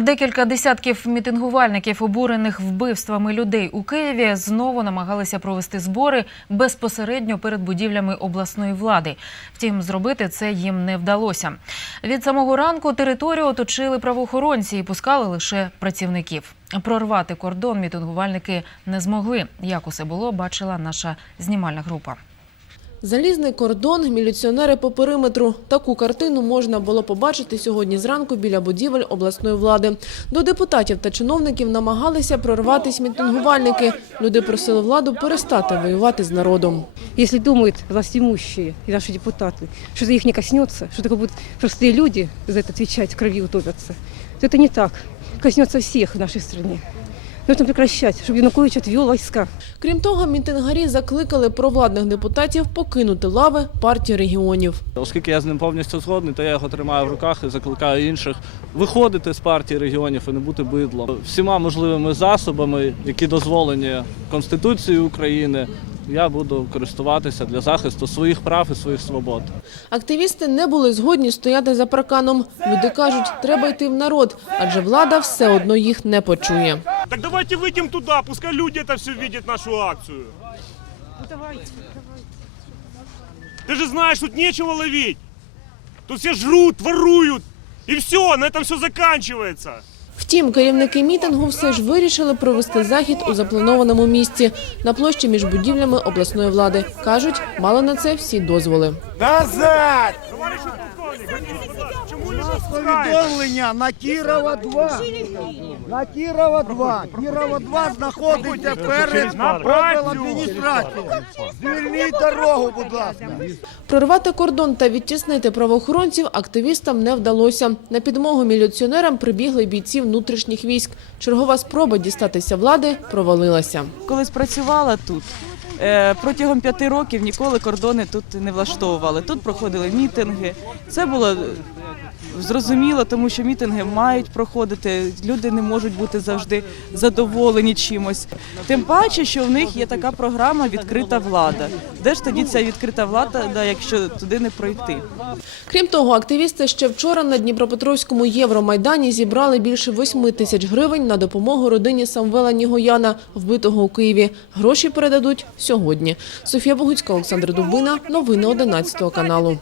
Декілька десятків мітингувальників, обурених вбивствами людей у Києві, знову намагалися провести збори безпосередньо перед будівлями обласної влади. Втім, зробити це їм не вдалося. Від самого ранку територію оточили правоохоронці і пускали лише працівників. Прорвати кордон мітингувальники не змогли. Як усе було, бачила наша знімальна група. Залізний кордон, міліціонери по периметру. Таку картину можна було побачити сьогодні зранку біля будівель обласної влади. До депутатів та чиновників намагалися прорватися мітингувальники. Люди просили владу перестати воювати з народом. Если думают властимущие и наши депутаты, что это их не коснется, что только будут простые люди за это отвечать, в крови утопятся, то это не так. Коснется всех в нашей стране. Нужно прекращать, чтобы Янукович отвел войска. Крім того, мітингарі закликали провладних депутатів покинути лави партії регіонів. Оскільки я з ним повністю згодний, то я його тримаю в руках і закликаю інших виходити з партії регіонів і не бути бидлом. Всіма можливими засобами, які дозволені Конституцією України, я буду користуватися для захисту своїх прав і своїх свобод. Активісти не були згодні стояти за парканом. Люди кажуть, треба йти в народ, адже влада все одно їх не почує. Так давайте выйдем туда, пускай люди это все видят, нашу акцию. Ты же знаешь, тут нечего ловить. Тут все жрут, воруют. И все, на этом все заканчивается. Втім, керівники мітингу все ж вирішили провести захід у запланованому місці на площі між будівлями обласної влади. кажуть, мали на це всі дозволи. Назад! Товарищ полковник. Чему не запускаете? Повідомлення на Кірова 2. На Кірова 2. Кірова 2 знаходиться перед адміністрацією. Звільніть дорогу, будь ласка. Прорвати кордон та відтіснити правоохоронців активістам не вдалося. На підмогу міліціонерам прибігли бійці внутрішніх військ. Чергова спроба дістатися влади провалилася. колись працювала тут. Е, Протягом п'яти років ніколи кордони тут не влаштовували. Тут проходили мітинги. Це було зрозуміло, тому що мітинги мають проходити. Люди не можуть бути завжди задоволені чимось. Тим паче, що в них є така програма Відкрита влада. Де ж тоді ця відкрита влада, да, якщо туди не пройти? Крім того, активісти ще вчора на Дніпропетровському Євромайдані зібрали більше 8 тисяч гривень на допомогу родині Самвела Нігояна, вбитого у Києві. Гроші передадуть сьогодні. Софія Богуцька, Олександр Дубина. Новини 11 каналу.